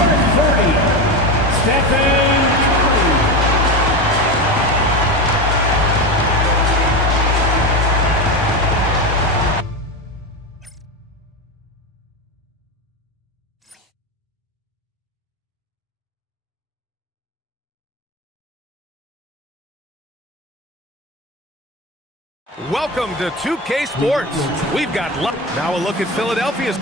Number 30, Stephen Curry. Welcome to 2K Sports. We've got now a look at Philadelphia's.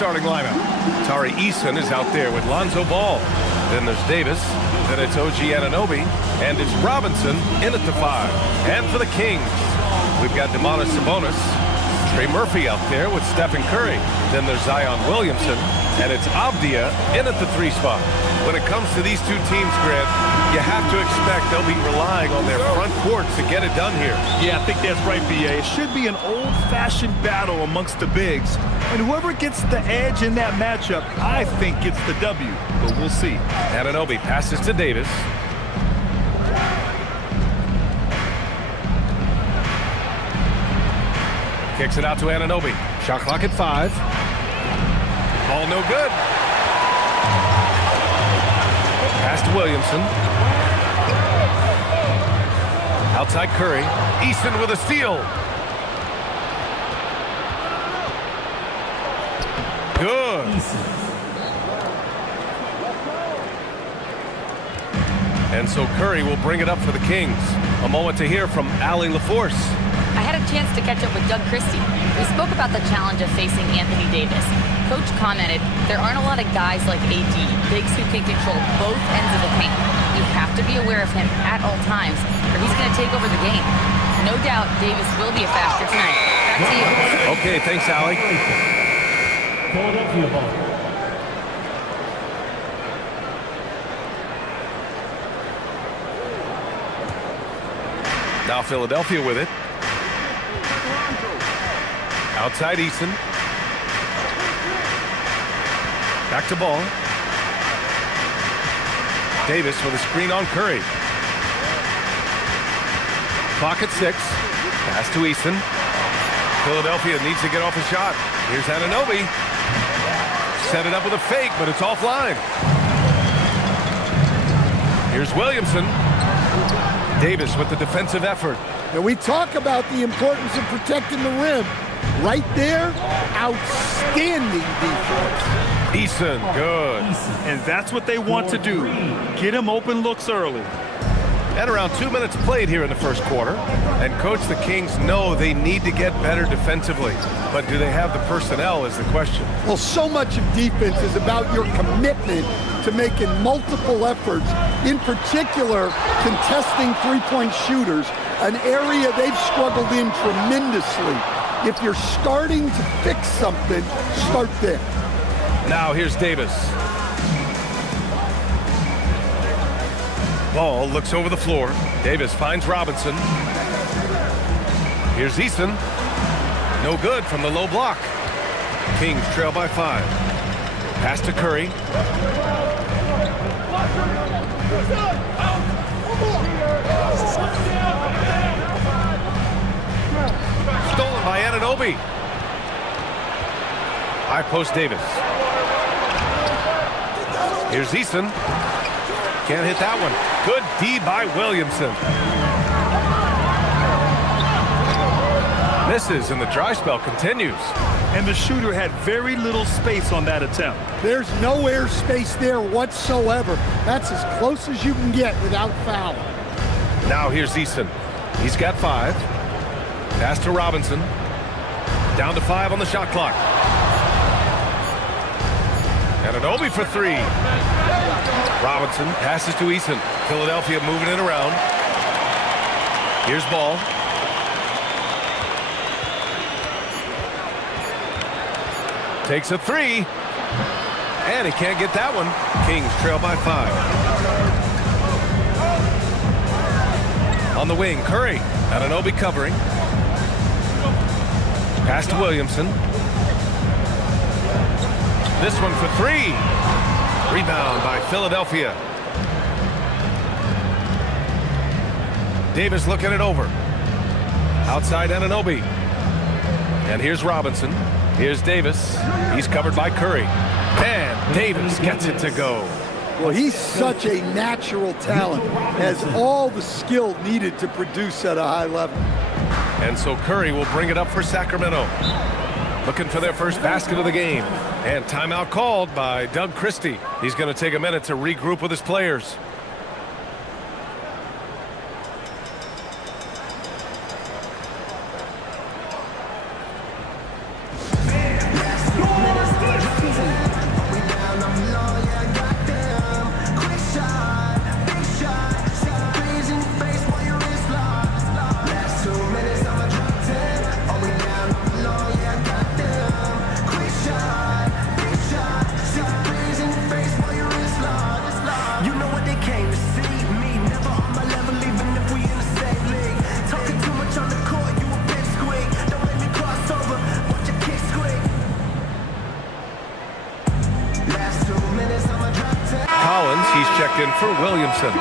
Starting lineup. Tari Eason is out there with Lonzo Ball. Then there's Davis. Then it's OG Anunoby. And it's Robinson in at the 5. And for the Kings, we've got Demonis Sabonis. Trey Murphy out there with Stephen Curry. Then there's Zion Williamson. And it's Avdia in at the 3 spot. When it comes to these two teams, Grant, you have to expect they'll be relying on their front court to get it done here. Yeah, I think that's right, B.A. It should be an old-fashioned battle amongst the bigs. And whoever gets the edge in that matchup, I think gets the W. But we'll see. Anunoby passes to Davis. Kicks it out to Anunoby. Shot clock at 5. Ball no good. Pass to Williamson. Outside Curry. Easton with a steal. Good. And so Curry will bring it up for the Kings. A moment to hear from Allie LaForce. I had a chance to catch up with Doug Christie. We spoke about the challenge of facing Anthony Davis. Coach commented, there aren't a lot of guys like AD, bigs who can control both ends of the paint. You have to be aware of him at all times, or he's going to take over the game. No doubt Davis will be a factor tonight. Back to you. Okay, thanks, Allie. Philadelphia ball. Now Philadelphia with it. Outside Eason. Back to Ball. Davis with a screen on Curry. Clock at 6. Pass to Easton. Philadelphia needs to get off a shot. Here's Anunoby. Set it up with a fake, but it's offline. Here's Williamson. Davis with the defensive effort. And we talk about the importance of protecting the rim. Right there, outstanding defense. Easton, good. And that's what they want to do. Get him open looks early. And around 2 minutes played here in the first quarter. And coach, the Kings know they need to get better defensively. But do they have the personnel is the question. Well, so much of defense is about your commitment to making multiple efforts, in particular contesting three-point shooters, an area they've struggled in tremendously. If you're starting to fix something, start there. Now here's Davis. Ball looks over the floor. Davis finds Robinson. Here's Easton. No good from the low block. Kings trail by 5. Pass to Curry. Stolen by Anunoby. High post Davis. Here's Easton. Can't hit that one. Good D by Williamson. Misses and the dry spell continues. And the shooter had very little space on that attempt. There's no air space there whatsoever. That's as close as you can get without fouling. Now here's Easton. He's got 5. Pass to Robinson. Down to 5 on the shot clock. Anunoby for 3. Robinson passes to Easton. Philadelphia moving it around. Here's Ball. Takes a 3. And he can't get that one. Kings trail by 5. On the wing, Curry. Anunoby covering. Pass to Williamson. This one for 3. Rebound by Philadelphia. Davis looking it over. Outside Anunoby. And here's Robinson. Here's Davis. He's covered by Curry. And Davis gets it to go. Well, he's such a natural talent, has all the skill needed to produce at a high level. And so Curry will bring it up for Sacramento. Looking for their first basket of the game. And timeout called by Doug Christie. He's going to take a minute to regroup with his players. He's checked in for Williamson.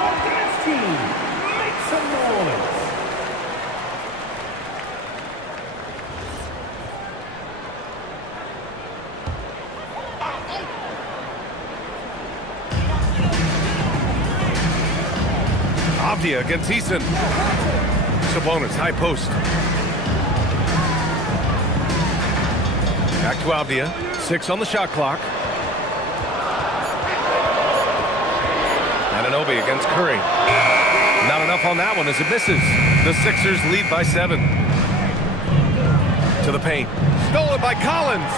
Avdia against Easton. Sabonis, high post. Back to Avdia. 6 on the shot clock. Anunoby against Curry. Not enough on that one as it misses. The Sixers lead by 7. To the paint. Stolen by Collins.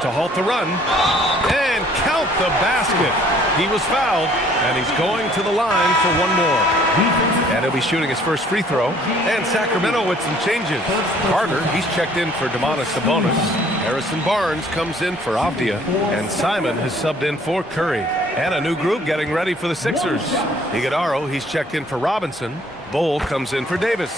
To halt the run. And count the basket. He was fouled, and he's going to the line for one more. And he'll be shooting his first free throw. And Sacramento with some changes. Carter, he's checked in for Domantas Sabonis. Harrison Barnes comes in for Avdia. And Simon has subbed in for Curry. And a new group getting ready for the Sixers. Iguodaro, he's checked in for Robinson. Bol comes in for Davis.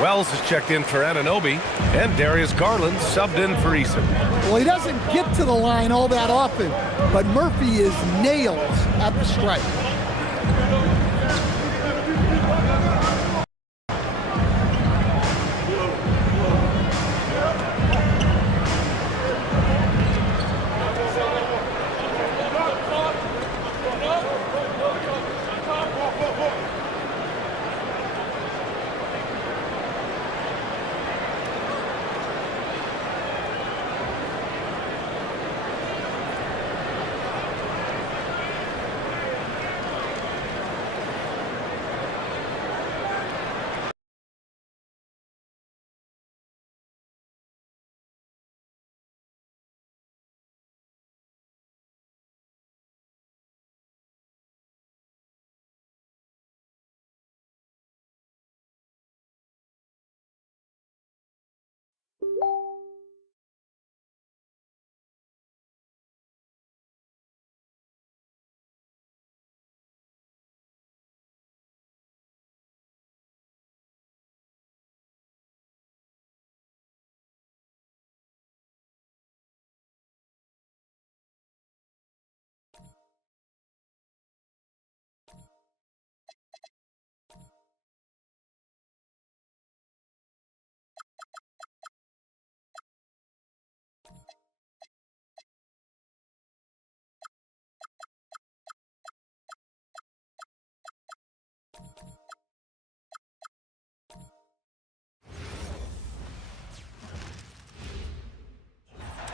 Wells has checked in for Anunoby, and Darius Garland subbed in for Eason. Well, he doesn't get to the line all that often, but Murphy is nails at the stripe.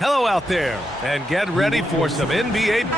Hello out there, and get ready for some NBA.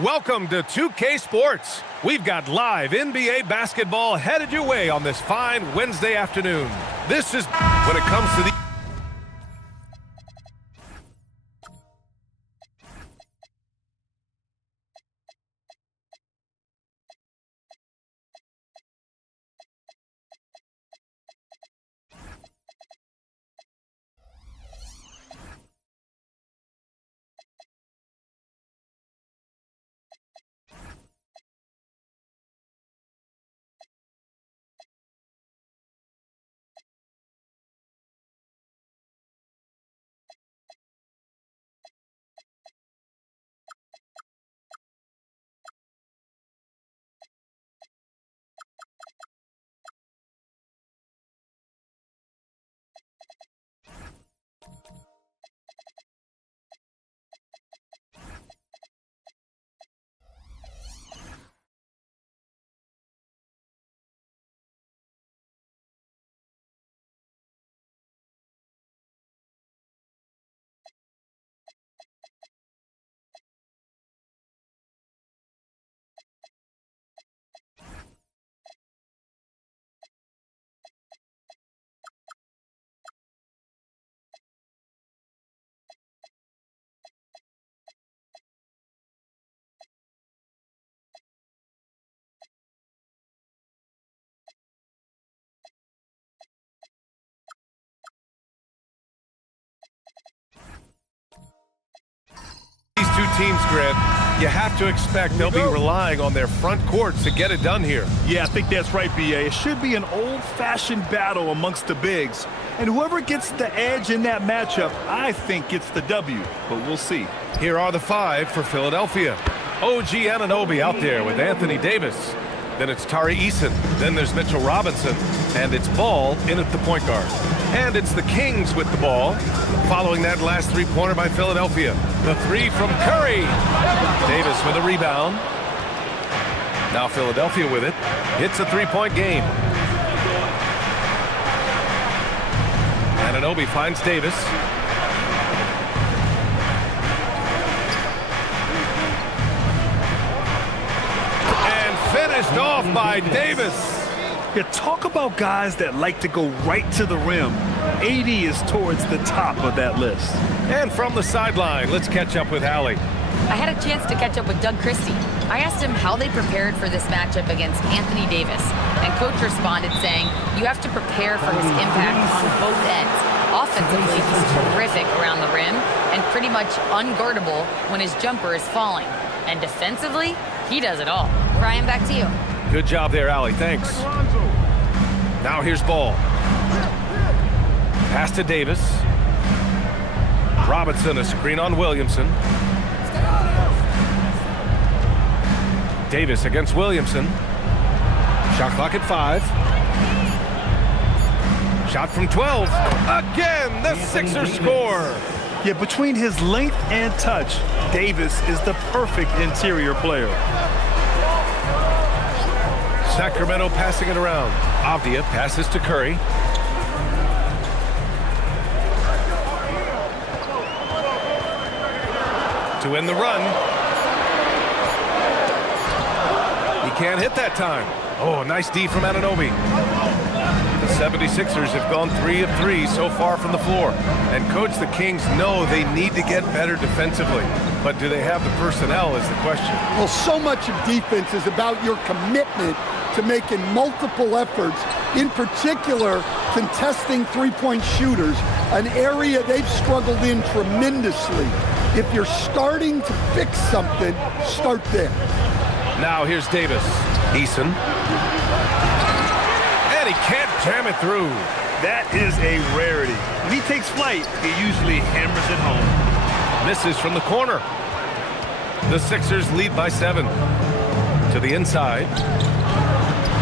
Welcome to 2K Sports. We've got live NBA basketball headed your way on this fine Wednesday afternoon. This is when it comes to the teams, Grant, you have to expect they'll be relying on their front courts to get it done here. Yeah, I think that's right, B.A. It should be an old-fashioned battle amongst the bigs. And whoever gets the edge in that matchup, I think gets the W. But we'll see. Here are the 5 for Philadelphia. OG Anunoby out there with Anthony Davis. Then it's Tari Eason. Then there's Mitchell Robinson. And it's Ball in at the point guard. And it's the Kings with the ball. Following that last three-pointer by Philadelphia. The 3 from Curry. Davis with a rebound. Now Philadelphia with it. It's a three-point game. Anunoby finds Davis. And finished off by Davis. Yeah, talk about guys that like to go right to the rim. AD is towards the top of that list. And from the sideline, let's catch up with Allie. I had a chance to catch up with Doug Christie. I asked him how they prepared for this matchup against Anthony Davis, and Coach responded saying, you have to prepare for his impact on both ends. Offensively, he's terrific around the rim and pretty much unguardable when his jumper is falling. And defensively, he does it all. Brian, back to you. Good job there, Allie. Thanks. Now here's Ball. Pass to Davis. Robinson, a screen on Williamson. Davis against Williamson. Shot clock at 5. Shot from 12. Again, the Sixers score. Yeah, between his length and touch, Davis is the perfect interior player. Sacramento passing it around. Avdia passes to Curry. To end the run. He can't hit that time. Oh, nice D from Anunoby. The 76ers have gone 3 of 3 so far from the floor. And Coach, the Kings know they need to get better defensively. But do they have the personnel is the question. Well, so much of defense is about your commitment to making multiple efforts, in particular contesting three-point shooters, an area they've struggled in tremendously. If you're starting to fix something, start there. Now here's Davis. Eason. And he can't jam it through. That is a rarity. When he takes flight, he usually hammers it home. Misses from the corner. The Sixers lead by 7. To the inside.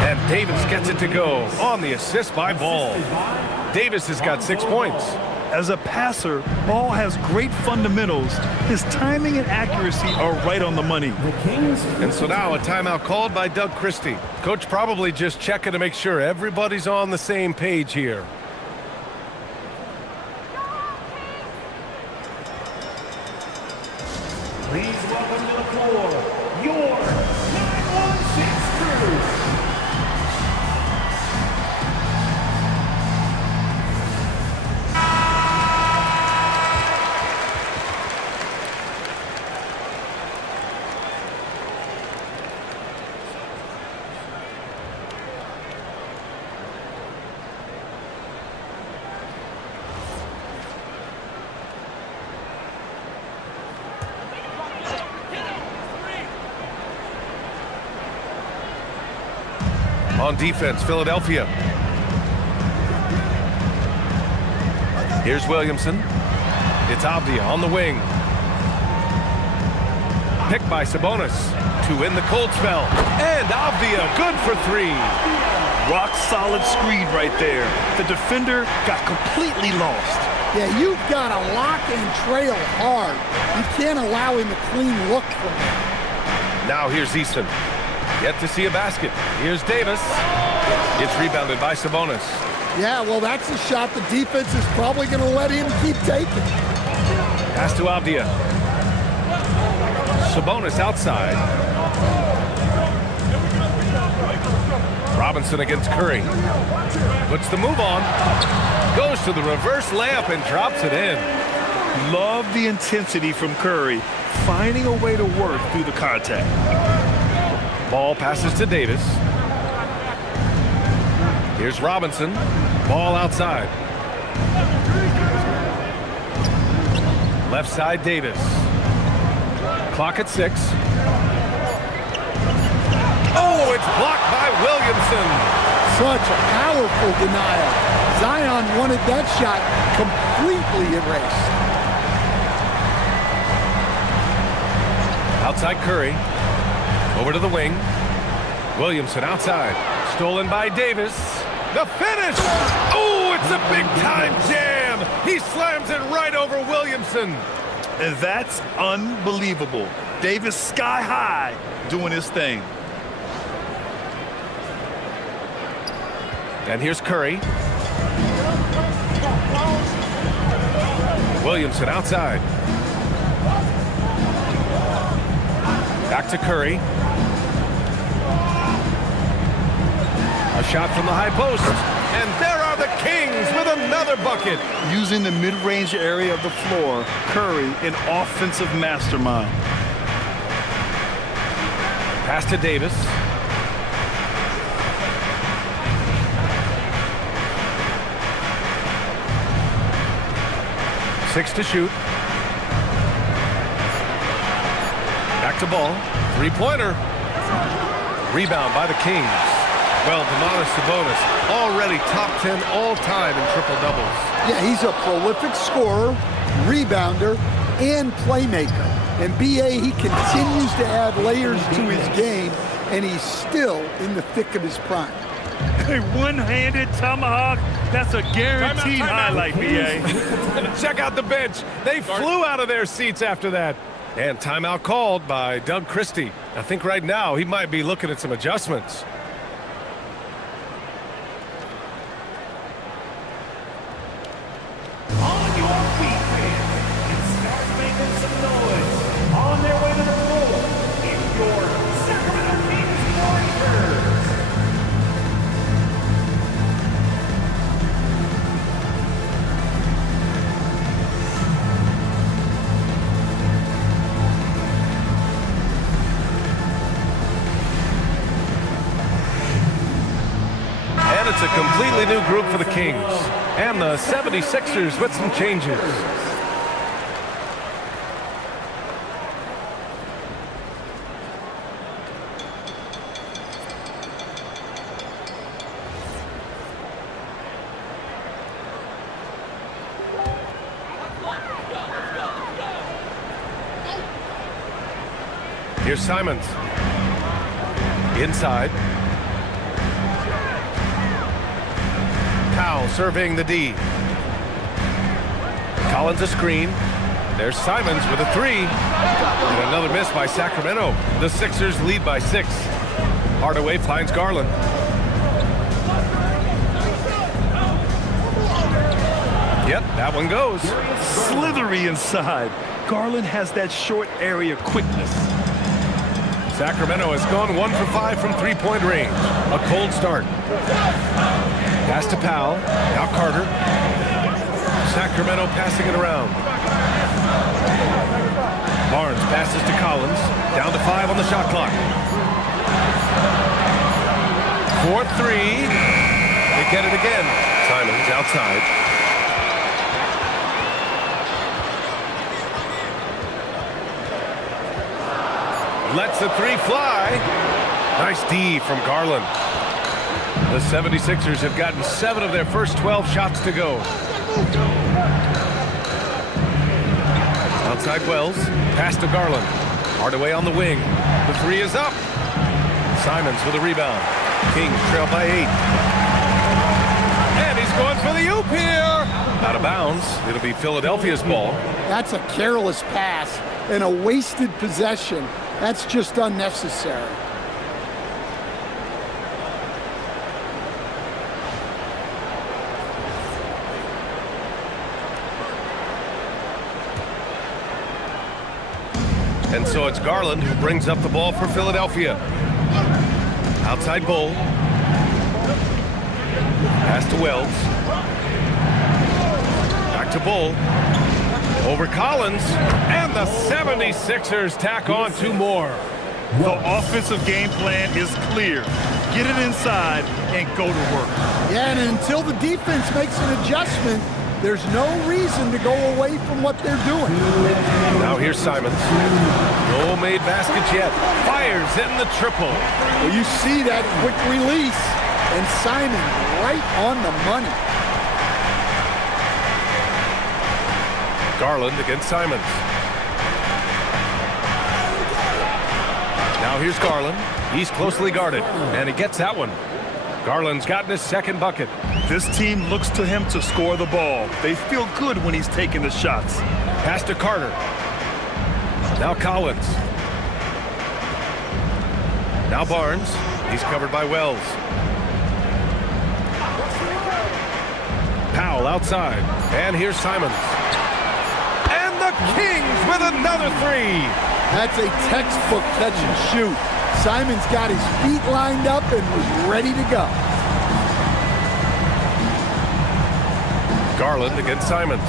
And Davis gets it to go on the assist by Ball. Davis has got 6 points. As a passer, Ball has great fundamentals. His timing and accuracy are right on the money. And so now a timeout called by Doug Christie. Coach probably just checking to make sure everybody's on the same page here. Please welcome to the floor, your 916 crew. On defense, Philadelphia. Here's Williamson. It's Avdia on the wing. Picked by Sabonis to win the cold spell. And Avdia good for 3. Rock solid screen right there. The defender got completely lost. Yeah, you've got to lock and trail hard. You can't allow him a clean look from him. Now here's Eason. Yet to see a basket. Here's Davis. It's rebounded by Sabonis. Yeah, well, that's a shot the defense is probably going to let him keep taking. Pass to Avdia. Sabonis outside. Robinson against Curry. Puts the move on. Goes to the reverse layup and drops it in. Love the intensity from Curry, finding a way to work through the contact. Ball passes to Davis. Here's Robinson. Ball outside. Left side, Davis. Clock at 6. Oh, it's blocked by Williamson. Such a powerful denial. Zion wanted that shot completely erased. Outside Curry. Over to the wing. Williamson outside. Stolen by Davis. The finish! Oh, it's a big-time jam! He slams it right over Williamson. And that's unbelievable. Davis sky high doing his thing. And here's Curry. Williamson outside. Back to Curry. A shot from the high post. And there are the Kings with another bucket. Using the mid-range area of the floor, Curry, an offensive mastermind. Pass to Davis. Six to shoot. Back to Ball. Three-pointer. Rebound by the Kings. Well, Domantas Sabonis already top 10 all-time in triple-doubles. Yeah, he's a prolific scorer, rebounder, and playmaker. And B.A., he continues to add layers to his game, and he's still in the thick of his prime. A one-handed tomahawk, that's a guaranteed highlight, B.A. Check out the bench. They flew out of their seats after that. And timeout called by Doug Christie. I think right now he might be looking at some adjustments. On your feet, fans, and start making some noise. On their way to the floor, it's your Sacramento Kings Warriors. And it's a completely new group for the Kings. And the 76ers with some changes. Here's Simons. Inside. Powell surveying the D. Collins a screen. There's Simons with a three. And another miss by Sacramento. The Sixers lead by 6. Hardaway finds Garland. Yep, that one goes. Slithery inside. Garland has that short area quickness. Sacramento has gone 1 for 5 from three-point range. A cold start. Pass to Powell. Now Carter. Sacramento passing it around. Barnes passes to Collins. Down to 5 on the shot clock. 4-3. They get it again. Simons outside. Lets the three fly. Nice D from Garland. The 76ers have gotten 7 of their first 12 shots to go. Outside Wells. Pass to Garland. Hardaway on the wing. The three is up. Simons with a rebound. Kings trail by 8. And he's going for the oop here. Out of bounds. It'll be Philadelphia's ball. That's a careless pass and a wasted possession. That's just unnecessary. And so it's Garland who brings up the ball for Philadelphia. Outside Bull. Pass to Wells. Back to Bull. Over Collins. And the 76ers tack on 2 more. The offensive game plan is clear. Get it inside and go to work. Yeah, and until the defense makes an adjustment, There's no reason to go away from what they're doing. Now here's Simons. No made baskets yet. Fires in the triple. Well, you see that quick release, and Simon right on the money. Garland against Simons. Now here's Garland. He's closely guarded, and he gets that one. Garland's gotten his second bucket. This team looks to him to score the ball. They feel good when he's taking the shots. Pass to Carter. Now Collins. Now Barnes. He's covered by Wells. Powell outside. And here's Simons. And the Kings with another three. That's a textbook catch and shoot. Simon's got his feet lined up and was ready to go. Garland against Simons.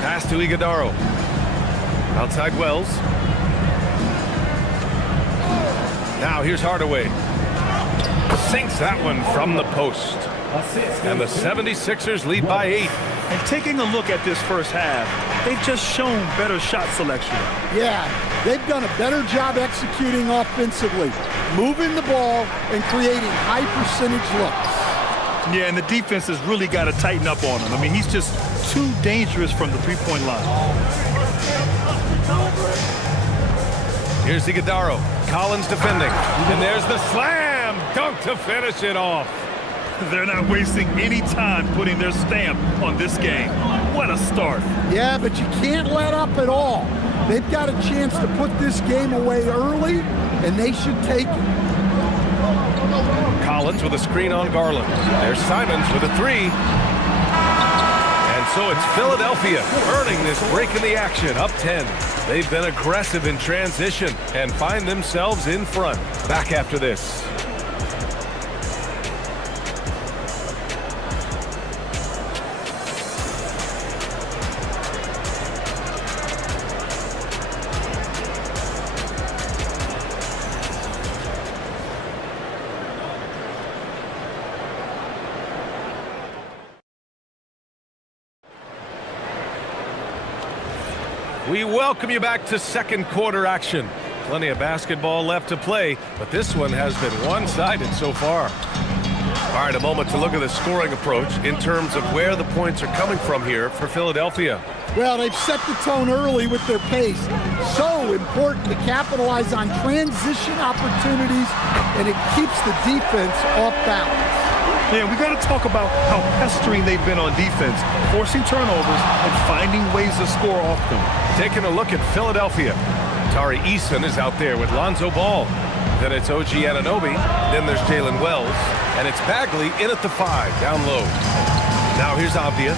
Pass to Iguodaro. Outside Wells. Now here's Hardaway. Sinks that one from the post. And the 76ers lead by 8. And taking a look at this first half, they've just shown better shot selection. Yeah, they've done a better job executing offensively, moving the ball and creating high percentage looks. Yeah, and the defense has really got to tighten up on him. I mean, he's just too dangerous from the three-point line. Here's Iguodaro. Collins defending. And there's the slam dunk to finish it off. They're not wasting any time putting their stamp on this game. What a start. Yeah, but you can't let up at all. They've got a chance to put this game away early, and they should take it. Collins with a screen on Garland. There's Simons with a three. And so it's Philadelphia earning this break in the action, up 10. They've been aggressive in transition and find themselves in front. Back after this. We welcome you back to second quarter action. Plenty of basketball left to play, but this one has been one-sided so far. All right, a moment to look at the scoring approach in terms of where the points are coming from here for Philadelphia. Well, they've set the tone early with their pace. So important to capitalize on transition opportunities, and it keeps the defense off balance. Yeah, we got to talk about how pestering they've been on defense, forcing turnovers and finding ways to score off them. Taking a look at Philadelphia. Tari Eason is out there with Lonzo Ball. Then it's OG Anunoby. Then there's Jalen Wells. And it's Bagley in at the 5, down low. Now here's Avdia.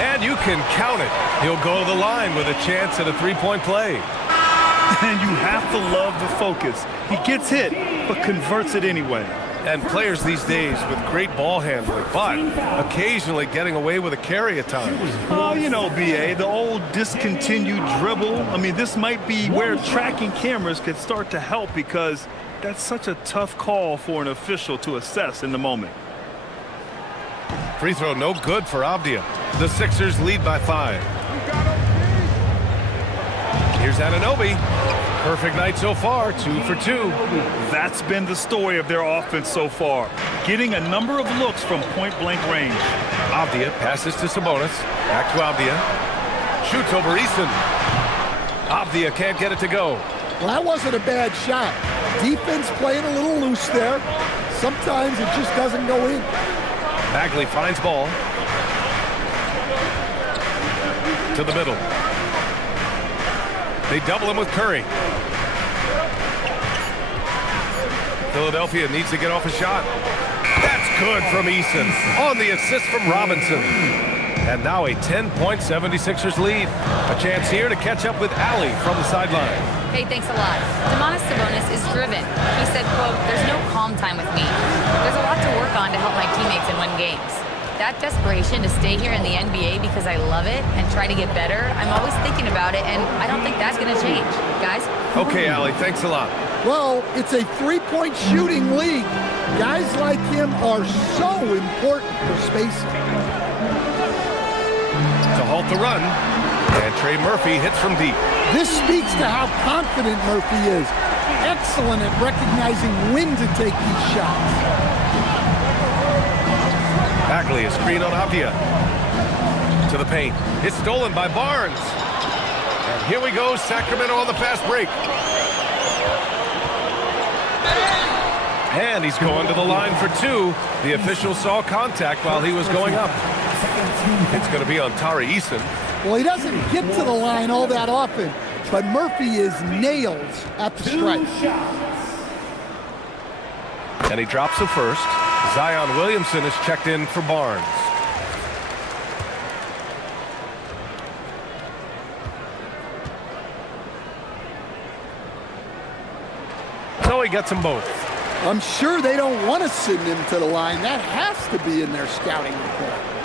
And you can count it. He'll go to the line with a chance at a three-point play. And you have to love the focus. He gets hit, but converts it anyway. And players these days with great ball handling, but occasionally getting away with a carry at times. Oh, you know, B.A., the old discontinued dribble. I mean, this might be where tracking cameras could start to help because that's such a tough call for an official to assess in the moment. Free throw no good for Avdia. The Sixers lead by 5. Here's Anunoby. Perfect night so far, 2 for 2. That's been the story of their offense so far, getting a number of looks from point-blank range. Avdia passes to Sabonis. Back to Avdia. Shoots over Eason. Avdia can't get it to go. Well, that wasn't a bad shot. Defense playing a little loose there. Sometimes it just doesn't go in. Bagley finds ball. To the middle. They double him with Curry. Philadelphia needs to get off a shot. That's good from Eason on the assist from Robinson. And now a 10-point 76ers lead. A chance here to catch up with Allie from the sideline. Hey, thanks a lot. Domantas Sabonis is driven. He said, quote, "There's no calm time with me. There's a lot to work on to help my teammates and win games." That desperation to stay here in the NBA because I love it and try to get better, I'm always thinking about it, and I don't think that's going to change. Guys? Okay, Allie, thanks a lot. Well, it's a three-point shooting league. Guys like him are so important for spacing. To halt the run, and Trey Murphy hits from deep. This speaks to how confident Murphy is. Excellent at recognizing when to take these shots. Bagley, a screen on Avdia. To the paint. It's stolen by Barnes. And here we go, Sacramento on the fast break. And he's going to the line for two. The official saw contact while he was going up. It's going to be on Tari Eason. Well, he doesn't get to the line all that often, but Murphy is nails at the stripe. And he drops the first. Zion Williamson is checked in for Barnes. So he gets them both. I'm sure they don't want to send him to the line. That has to be in their scouting report.